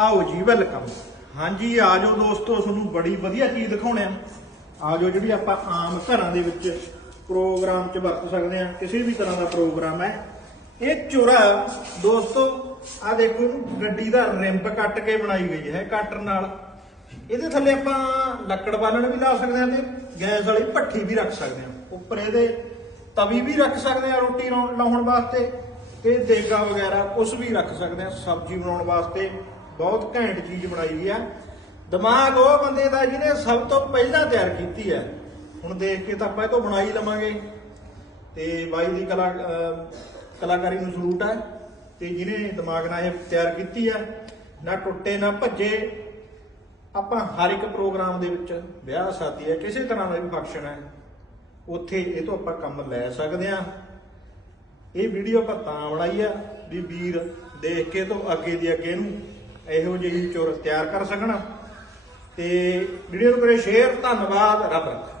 ਆਓ ਜੀ ਵੈਲਕਮ ਹਾਂਜੀ ਆਜੋ ਦੋਸਤੋ, ਤੁਹਾਨੂੰ ਬੜੀ ਵਧੀਆ ਚੀਜ਼ ਦਿਖਾਉਣੇ ਆ। ਆਜੋ ਜਿਹੜੀ ਆਪਾਂ ਆਮ ਘਰਾਂ ਦੇ ਵਿੱਚ ਪ੍ਰੋਗਰਾਮ 'ਚ ਵਰਤ ਸਕਦੇ ਆ। ਕਿਸੇ ਵੀ ਤਰ੍ਹਾਂ ਦਾ ਪ੍ਰੋਗਰਾਮ ਹੈ। ਇਹ ਚੁਰਾ, ਦੋਸਤੋ ਆ ਦੇਖੋ, ਗੱਡੀ ਦਾ ਰਿੰਬ ਕੱਟ ਕੇ ਬਣਾਈ ਗਈ ਹੈ ਕਟਰ ਨਾਲ। ਇਹਦੇ ਥੱਲੇ ਆਪਾਂ ਲੱਕੜ ਬਾਲਣ ਵੀ ਲਾ ਸਕਦੇ ਹਾਂ ਤੇ ਗੈਸ ਵਾਲੀ ਭੱਠੀ ਵੀ ਰੱਖ ਸਕਦੇ ਹਾਂ ਉੱਪਰ ਇਹਦੇ ਤਵੀ ਵੀ ਰੱਖ ਸਕਦੇ ਹਾਂ ਰੋਟੀ ਲਾਉਣ ਲਾਉਣ ਵਾਸਤੇ। ਤੇ ਦੇਗਾ ਵਗੈਰਾ ਕੁਝ ਵੀ ਰੱਖ ਸਕਦੇ ਹਾਂ ਸਬਜ਼ੀ ਬਣਾਉਣ ਵਾਸਤੇ। ਬਹੁਤ ਘੈਂਟ ਚੀਜ਼ ਬਣਾਈ ਗਈ ਆ। ਦਿਮਾਗ ਉਹ ਬੰਦੇ ਦਾ ਜਿਹਨੇ ਸਭ ਤੋਂ ਪਹਿਲਾਂ ਤਿਆਰ ਕੀਤੀ ਹੈ ਹੁਣ ਦੇਖ ਕੇ ਤਾਂ ਆਪਾਂ ਇਹ ਤੋਂ ਬਣਾਈ ਲਵਾਂਗੇ। ਤੇ ਬਾਈ ਦੀ ਕਲਾ ਕਲਾਕਾਰੀ ਨੂੰ ਸਲੂਟ ਹੈ ਤੇ ਜਿਹਨੇ ਦਿਮਾਗ ਨਾਲ ਇਹ ਤਿਆਰ ਕੀਤੀ ਹੈ ਨਾ ਟੁੱਟੇ, ਨਾ ਭੱਜੇ। ਆਪਾਂ ਹਰ ਇੱਕ ਪ੍ਰੋਗਰਾਮ ਦੇ ਵਿੱਚ ਵਿਆਹ ਸ਼ਾਦੀ ਹੈ ਕਿਸੇ ਤਰ੍ਹਾਂ ਦਾ ਵੀ ਫੰਕਸ਼ਨ ਹੈ ਉੱਥੇ ਇਹ ਤੋਂ ਆਪਾਂ ਕੰਮ ਲੈ ਸਕਦੇ ਆ। ਇਹ ਵੀਡੀਓ ਆਪਾਂ ਤਾਂ ਬਣਾਈ ਆ ਵੀ ਵੀਰ ਦੇਖ ਕੇ ਤੋਂ ਅੱਗੇ ਦੀ ਅੱਗੇ ਨੂੰ ਇਹੋ ਜਿਹੀ ਚੁਰ ਤਿਆਰ ਕਰ ਸਕਣ। ਤੇ ਵੀਡੀਓ ਨੂੰ ਕਰੇ ਸ਼ੇਅਰ ਧੰਨਵਾਦ ਰੱਬ ਰੱਖਾ।